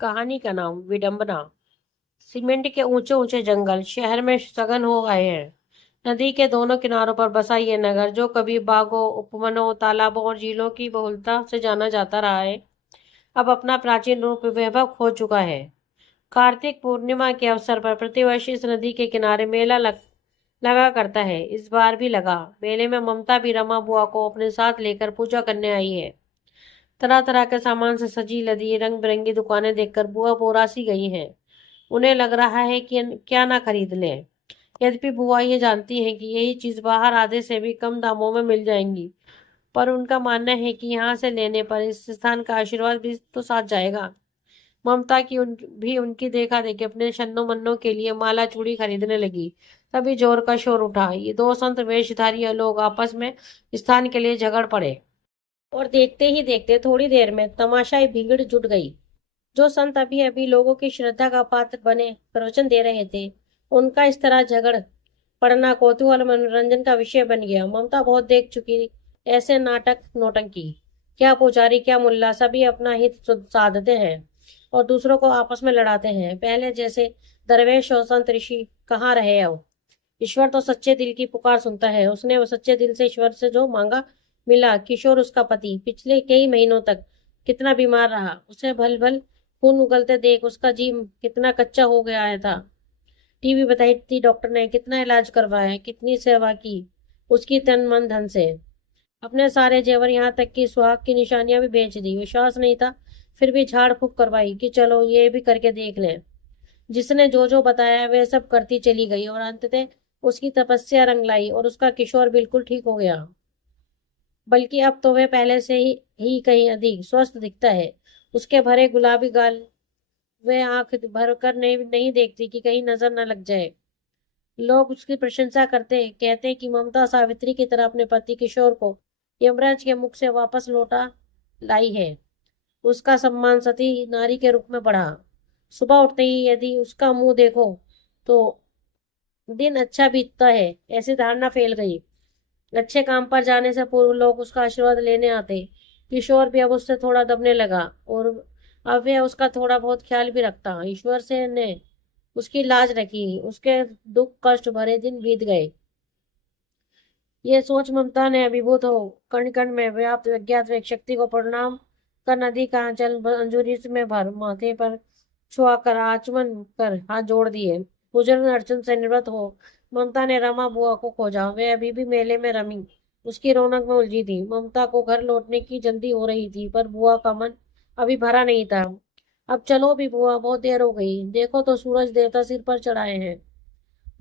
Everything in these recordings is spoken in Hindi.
कहानी का नाम विडंबना। सीमेंट के ऊंचे ऊंचे जंगल शहर में सघन हो गए हैं। नदी के दोनों किनारों पर बसा ये नगर, जो कभी बागों, उपवनों, तालाबों और झीलों की बहुलता से जाना जाता रहा है, अब अपना प्राचीन रूप वैभव खो चुका है। कार्तिक पूर्णिमा के अवसर पर प्रतिवर्ष इस नदी के किनारे मेला लगा करता है। इस बार भी लगा। मेले में ममता भी रमा बुआ को अपने साथ लेकर पूजा करने आई है। तरह तरह के सामान से सजी लदी रंग बिरंगी दुकानें देखकर बुआ बोरा सी गई हैं। उन्हें लग रहा है कि क्या ना खरीद लें। यद्यपि बुआ ये जानती हैं कि यही चीज बाहर आधे से भी कम दामों में मिल जाएंगी, पर उनका मानना है कि यहाँ से लेने पर इस स्थान का आशीर्वाद भी तो साथ जाएगा। ममता की भी उनकी देखा देखी अपने शन्नो मन्नो के लिए माला चूड़ी खरीदने लगी। तभी जोर का शोर उठा। ये दो संत वेशधारी लोग आपस में स्थान के लिए झगड़ पड़े, और देखते ही देखते थोड़ी देर में तमाशाई भीड़ जुट गई। जो संत अभी अभी लोगों की श्रद्धा का पात्र बने प्रवचन दे रहे थे, उनका इस तरह झगड़ पड़ना कौतूहल मनोरंजन का विषय बन गया। ममता बहुत देख चुकी ऐसे नाटक नौटंकी। क्या पुजारी, क्या मुल्ला, सभी अपना हित साधते हैं और दूसरों को आपस में लड़ाते हैं। पहले जैसे दरवेश और संत ऋषि कहाँ रहे अब। ईश्वर तो सच्चे दिल की पुकार सुनता है। उसने वो सच्चे दिल से ईश्वर से जो मांगा मिला। किशोर, उसका पति, पिछले कई महीनों तक कितना बीमार रहा। उसे भल भल खून उगलते देख उसका जी कितना कच्चा हो गया था। टीवी बताई थी डॉक्टर ने, कितना इलाज करवाया, कितनी सेवा की उसकी तन मन धन से। अपने सारे जेवर, यहाँ तक कि सुहाग की निशानियां भी बेच दी। विश्वास नहीं था, फिर भी झाड़ फूक करवाई कि चलो ये भी करके देख लें। जिसने जो जो बताया वह सब करती चली गई, और अंततः उसकी तपस्या रंग लाई और उसका किशोर बिल्कुल ठीक हो गया। बल्कि अब तो वह पहले से ही कहीं अधिक स्वस्थ दिखता है। उसके भरे गुलाबी गाल, वह आंख भर कर नहीं देखती कि कहीं नजर न लग जाए। लोग उसकी प्रशंसा करते हैं, कहते हैं कि ममता सावित्री की तरह अपने पति किशोर को यमराज के मुख से वापस लौटा लाई है। उसका सम्मान सती नारी के रूप में बढ़ा। सुबह उठते ही यदि उसका मुंह देखो तो दिन अच्छा बीतता है, ऐसी धारणा फैल गई। अच्छे काम पर जाने से पूर्व लोग उसका आशीर्वाद लेने आते। किशोर भी अब उससे थोड़ा दबने लगा, और अब वह उसका थोड़ा बहुत ख्याल भी रखता। ईश्वर से ने उसकी लाज रखी। उसके दुख कष्ट भरे दिन बीत गए। ये सोच ममता ने अभिभूत हो कण कण में व्याप्त विज्ञात एक शक्ति को प्रणाम कर नदी का जल अंजूरी में भर माथे पर छुआ कर आचमन कर हाथ जोड़ दिए। पूजन अर्चन से निवृत्त हो ममता ने रमा बुआ को खोजा। वे अभी भी मेले में रमी उसकी रौनक में उलझी थी। ममता को घर लौटने की जल्दी हो रही थी, पर बुआ का मन अभी भरा नहीं था। अब चलो भी बुआ, बहुत देर हो गई, देखो तो सूरज देवता सिर पर चढ़ाए हैं।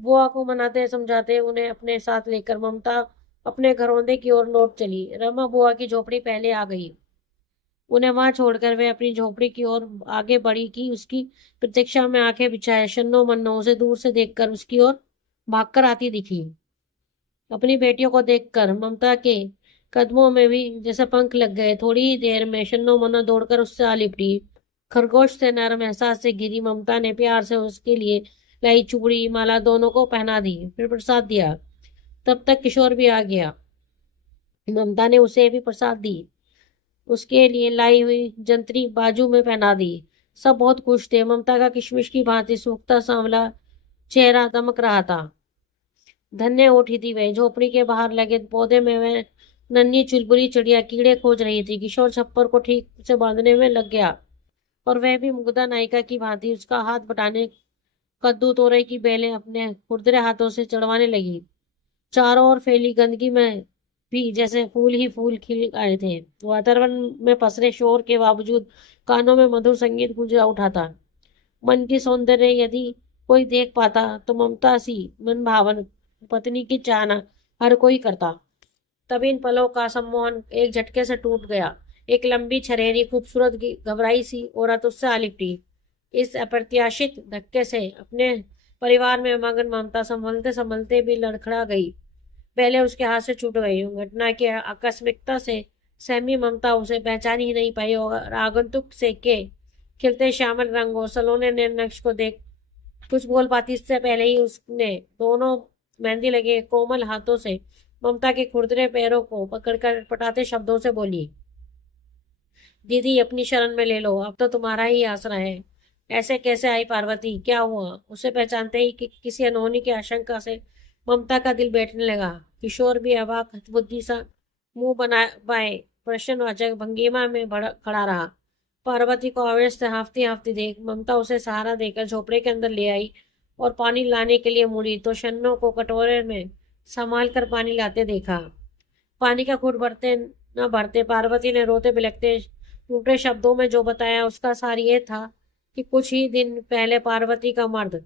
बुआ को मनाते समझाते उन्हें अपने साथ लेकर ममता अपने घरौंदे की ओर लौट चली। रमा बुआ की झोपड़ी पहले आ गई। उन्हें वहां छोड़कर वे अपनी झोपड़ी की ओर आगे बढ़ी कि उसकी प्रतीक्षा में आंखें बिछाए शन्नो मन्नो उसे दूर से देखकर उसकी ओर भागकर आती दिखी। अपनी बेटियों को देखकर ममता के कदमों में भी जैसे पंख लग गए। थोड़ी ही देर में शन्नो मन्नो दौड़कर उससे आ लिपटी। खरगोश से नरम एहसास से घिरी ममता ने प्यार से उसके लिए लाई चूड़ी माला दोनों को पहना दी, फिर प्रसाद दिया। तब तक किशोर भी आ गया। ममता ने उसे भी प्रसाद दी, उसके लिए लाई हुई जंतरी बाजू में पहना दी। सब बहुत खुश थे। ममता का किशमिश की भांति सूखता सांवला चेहरा दमक रहा था। धन्य उठी थी वह। झोपड़ी के बाहर लगे पौधे में वह नन्ही चुलबुली चिड़िया कीड़े खोज रही थी। किशोर छप्पर को ठीक से बांधने में लग गया, और वह भी मुग्धा नायिका की भांति उसका हाथ बटाने कद्दू तोरई की बेलें अपने खुरदरे हाथों से चढ़वाने लगी। चारों ओर फैली गंदगी में भी जैसे फूल ही फूल खिल आए थे। वातावरण में पसरे शोर के बावजूद कानों में मधुर संगीत गूंज उठा था। मन की सौंदर्य यदि कोई देख पाता तो ममता सी मन भावन पत्नी की चाहना हर कोई करता। तभी इन पलों का सम्मोहन एक झटके से टूट गया। एक लंबी छरेरी खूबसूरत घबराई सी औरत उससे आ लिपटी। इस अप्रत्याशित धक्के से अपने परिवार में मगन ममता संभलते संभलते भी लड़खड़ा गई। पहले उसके हाथ से छूट गई। घटना की आकस्मिकता से सहमी ममता उसे पहचान ही नहीं पाई, और आगंतुक से के खिलते श्यामल रंग और सलोने नक्श को देख कुछ बोल पाती इससे पहले ही उसने दोनों मेहंदी लगे कोमल हाथों से ममता के खुरदरे पैरों को पकड़कर पटाते शब्दों से बोली, दीदी अपनी शरण में ले लो, अब तो तुम्हारा ही आसरा है। ऐसे कैसे आई पार्वती, क्या हुआ? उसे पहचानते ही कि किसी अनहोनी की आशंका से ममता का दिल बैठने लगा। किशोर भी अवाक बुद्धि सा मुंह बाए प्रश्नवाचक भंगिमा में खड़ा रहा। पार्वती को आवेश से हाफती हाफती देख ममता उसे सहारा देकर झोपड़े के अंदर ले आई और पानी लाने के लिए मुड़ी तो शन्नों को कटोरे में संभाल कर पानी लाते देखा। पानी का घूंट भरते न भरते पार्वती ने रोते बिलखते टूटे शब्दों में जो बताया उसका सार ये था कि कुछ ही दिन पहले पार्वती का मर्द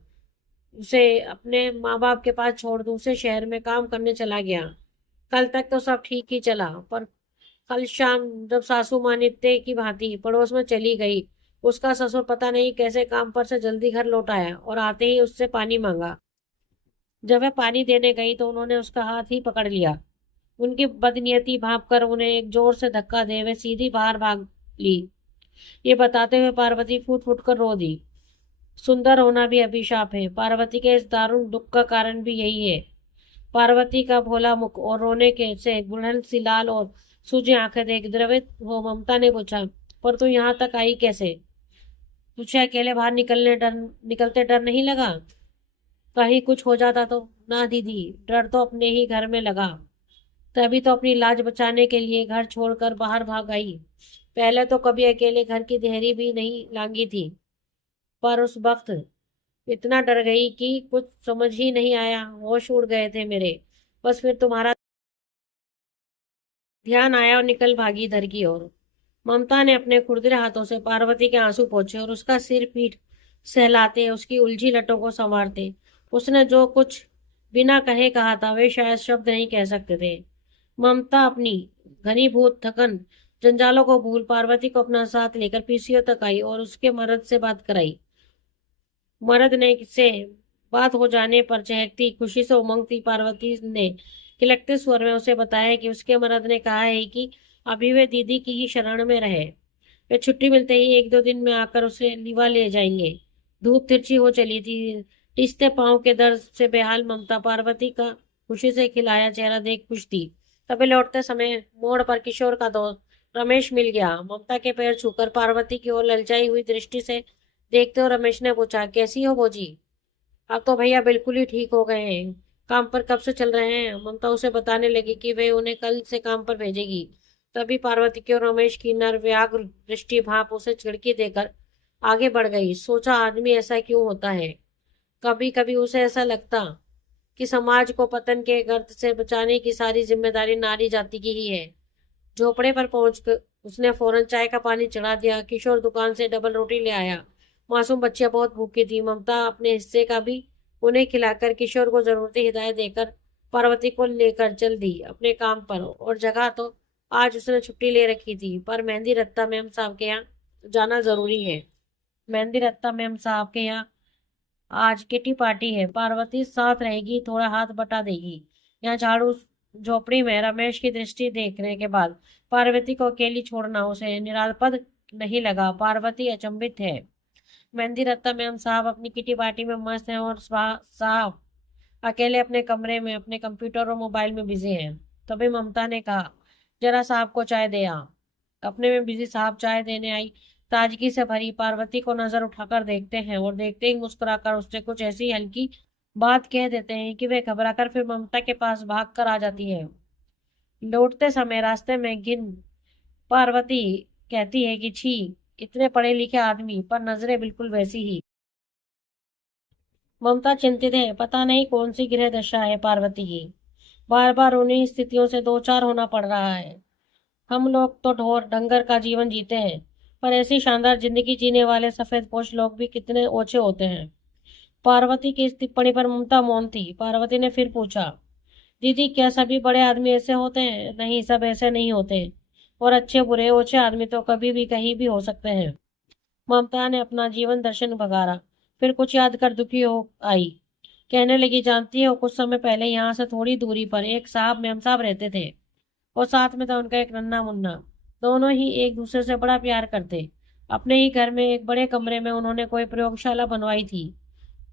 उसे अपने माँ बाप के पास छोड़ दूसरे शहर में काम करने चला गया। कल तक तो सब ठीक ही चला, पर कल शाम जब सासू माँ नित्य की भांति पड़ोस में चली गई, उसका ससुर पता नहीं कैसे काम पर से जल्दी घर लौट आया और आते ही उससे पानी मांगा। जब वह पानी देने गई तो उन्होंने उसका हाथ ही पकड़ लिया। उनकी बदनीयती भाप कर उन्हें एक जोर से धक्का दे वे सीधी बाहर भाग ली। ये बताते हुए पार्वती फूट फूट कर रो दी। सुंदर होना भी अभिशाप है। पार्वती के इस दारुण दुख का कारण भी यही है। पार्वती का भोला मुख और रोने के से गुड़हल सी लाल और सूजी आंखें देख द्रवित हो ममता ने पूछा, पर तू यहाँ तक आई कैसे? तुझे अकेले बाहर निकलते डर नहीं लगा? कहीं कुछ हो जाता तो? ना दीदी, डर तो अपने ही घर में लगा, तभी तो अपनी लाज बचाने के लिए घर छोड़कर बाहर भाग आई। पहले तो कभी अकेले घर की देहरी भी नहीं लांगी थी, पर उस वक्त इतना डर गई कि कुछ समझ ही नहीं आया, होश उड़ गए थे मेरे। बस फिर तुम्हारा ध्यान आया और निकल भागी इधर की ओर। ममता ने अपने खुरदरे हाथों से पार्वती के आंसू पोंछे और उसका सिर पीठ सहलाते उसकी उलझी लटों को संवारते उसने जो कुछ बिना कहे कहा था वे शायद शब्द नहीं कह सकते थे। ममता अपनी घनीभूत थकन जंजालों को भूल पार्वती को अपना साथ लेकर पीसीओ तक आई और उसके मर्द से बात कराई। मर्द ने से बात हो जाने पर चहकती खुशी से उमंगती पार्वती ने खिलखते स्वर में उसे बताया कि उसके मर्द ने कहा है कि अभी वे दीदी की ही शरण में रहे। वे छुट्टी मिलते ही एक दो दिन में आकर उसे लिवा ले जाएंगे। धूप तिरछी हो चली थी। टिसते पांव के दर्द से बेहाल ममता पार्वती का खुशी से खिलाया चेहरा देख खुश थी। तभी लौटते समय मोड़ पर किशोर का दोस्त रमेश मिल गया। ममता के पैर छूकर पार्वती की ओर ललचाई हुई दृष्टि से देखते हो रमेश ने पूछा, कैसी हो बोजी? अब तो भैया बिल्कुल ही ठीक हो गए हैं। काम पर कब से चल रहे हैं? ममता उसे बताने लगी कि वे उन्हें कल से काम पर भेजेगी। तभी पार्वती की और रमेश की नरव्याग्र दृष्टि भाप उसे छिड़की देकर आगे बढ़ गई। सोचा, आदमी ऐसा क्यों होता है? कभी कभी उसे ऐसा लगता कि समाज को पतन के गर्त से बचाने की सारी जिम्मेदारी नारी जाति की ही है। झोपड़े पर पहुंचकर उसने फौरन चाय का पानी चढ़ा दिया। किशोर दुकान से डबल रोटी ले आया। मासूम बच्चियां बहुत भूखी थी। ममता अपने हिस्से का भी उन्हें खिलाकर किशोर को जरूरती हिदायत देकर पार्वती को लेकर चल दी अपने काम पर। और जगह तो आज उसने छुट्टी ले रखी थी, पर मेहंदी रत्ता मैम साहब के यहाँ जाना जरूरी है। मेहंदी रत्ता मैम साहब के यहाँ आज किटी पार्टी है। पार्वती साथ रहेगी, थोड़ा हाथ बटा देगी। यहाँ झाड़ू झोपड़ी में रमेश की दृष्टि देखने के बाद पार्वती को अकेली छोड़ना उसे निरापद नहीं लगा। पार्वती अचंभित है। मेहंदी रत्ता मैम साहब अपनी किटी पार्टी में मस्त हैं और साहब अकेले अपने कमरे में अपने कंप्यूटर और मोबाइल में बिजी हैं। तभी ममता ने कहा, जरा साहब को चाय दे आ। अपने में बिजी साहब चाय देने आई। ताजगी से भरी पार्वती को नजर उठाकर देखते हैं और देखते ही मुस्कुराकर उससे कुछ ऐसी हल्की बात कह देते हैं कि वे घबराकर फिर ममता के पास भाग कर आ जाती है। लौटते समय रास्ते में घिन पार्वती कहती है कि छी, इतने पढ़े लिखे आदमी पर नजरें बिल्कुल वैसी ही। ममता चिंतित है, पता नहीं कौन सी गृह दशा है पार्वती की। बार बार उन्हीं स्थितियों से दो चार होना पड़ रहा है। हम लोग तो ढोर डंगर का जीवन जीते हैं, पर ऐसी शानदार जिंदगी जीने वाले सफेद पोश लोग भी कितने ओछे होते हैं। पार्वती की इस टिप्पणी पर ममता मौन थी। पार्वती ने फिर पूछा, दीदी क्या सभी बड़े आदमी ऐसे होते हैं? नहीं, सब ऐसे नहीं होते, और अच्छे बुरे ओछे आदमी तो कभी भी कहीं भी हो सकते हैं। ममता ने अपना जीवन दर्शन भगारा, फिर कुछ याद कर दुखी हो आई। कहने लगी, जानती हो कुछ समय पहले यहाँ से थोड़ी दूरी पर एक साहब मेम साहब रहते थे, और साथ में था उनका एक नन्हा मुन्ना। दोनों ही एक दूसरे से बड़ा प्यार करते। अपने ही घर में एक बड़े कमरे में उन्होंने कोई प्रयोगशाला बनवाई थी,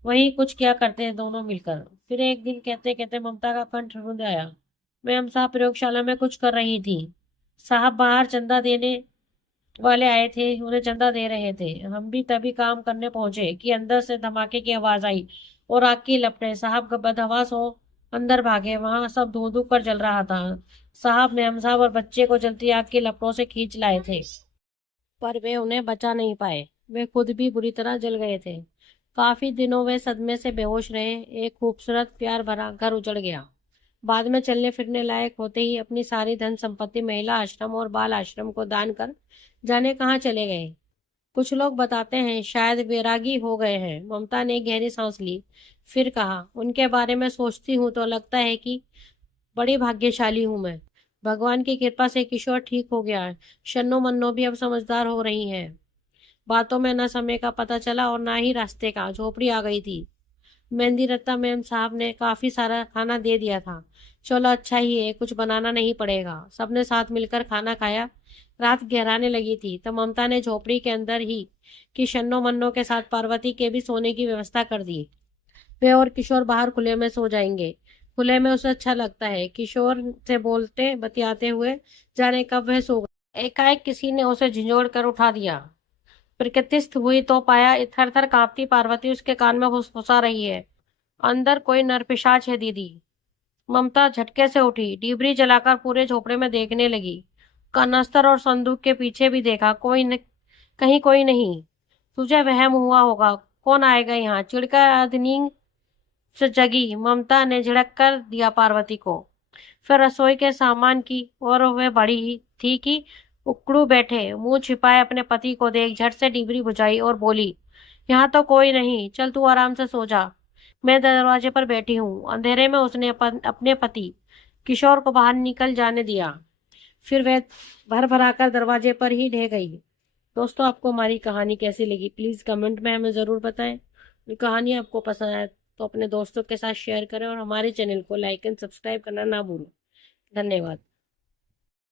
वहीं कुछ क्या करते हैं दोनों मिलकर। फिर एक दिन कहते कहते ममता का कंठ रुंध आया। मेम साहब प्रयोगशाला में कुछ कर रही थी। साहब बाहर चंदा देने वाले आए थे, उन्हें चंदा दे रहे थे। हम भी तभी काम करने पहुंचे कि अंदर से धमाके की आवाज आई और आग की लपटें। साहब बदहवास हो अंदर भागे। वहां सब धू धू कर जल रहा था। साहब मेम साहब और बच्चे को जलती आग की लपटों से खींच लाए थे, पर वे उन्हें बचा नहीं पाए। वे खुद भी बुरी तरह जल गए थे। काफी दिनों वे सदमे से बेहोश रहे। एक खूबसूरत प्यार भरा घर उजड़ गया। बाद में चलने फिरने लायक होते ही अपनी सारी धन संपत्ति महिला आश्रम और बाल आश्रम को दान कर जाने कहाँ चले गए। कुछ लोग बताते हैं शायद वैरागी हो गए हैं। ममता ने गहरी सांस ली, फिर कहा, उनके बारे में सोचती हूँ तो लगता है कि बड़ी भाग्यशाली हूं मैं। भगवान की कृपा से किशोर ठीक हो गया है। शन्नो मन्नो भी अब समझदार हो रही हैं। बातों में न समय का पता चला और ना ही रास्ते का। झोपड़ी आ गई थी। मेहंदी रत्ता मैम साहब ने काफी सारा खाना दे दिया था। चलो अच्छा ही है, कुछ बनाना नहीं पड़ेगा। सबने साथ मिलकर खाना खाया। रात गहराने लगी थी तो ममता ने झोपड़ी के अंदर ही कि शन्नो मन्नो के साथ पार्वती के भी सोने की व्यवस्था कर दी। वे और किशोर बाहर खुले में सो जाएंगे। खुले में उसे अच्छा लगता है। किशोर से बोलते बतियाते हुए जाने कब वह सो गया। एकाएक किसी ने उसे झिंझोड़ कर उठा दिया। प्रकृतिस्थ हुई तो पाया थर थर कांपती पार्वती उसके कान में फुसफुसा रही है, अंदर कोई नरपिशाच है दीदी। ममता झटके से उठी, डिबरी जलाकर पूरे झोपड़े में देखने लगी। कनस्तर और संदूक के पीछे भी देखा, कहीं कोई नहीं। तुझे वहम हुआ होगा, कौन आएगा यहाँ, चिढ़कर नींद से जगी ममता ने झिड़क कर दिया पार्वती को। फिर रसोई के सामान की और वह बड़ी ही थी कि उकड़ू बैठे मुंह छिपाए अपने पति को देख झट से डिबरी बुझाई और बोली, यहाँ तो कोई नहीं, चल तू आराम से सो जा। मैं दरवाजे पर बैठी हूँ। अंधेरे में उसने अपने पति किशोर को बाहर निकल जाने दिया। फिर वह भर भराकर दरवाजे पर ही ढह गई। दोस्तों, आपको हमारी कहानी कैसी लगी प्लीज कमेंट में हमें जरूर बताएं। ये कहानी आपको पसंद आए तो अपने दोस्तों के साथ शेयर करें और हमारे चैनल को लाइक एंड सब्सक्राइब करना ना भूलें। धन्यवाद।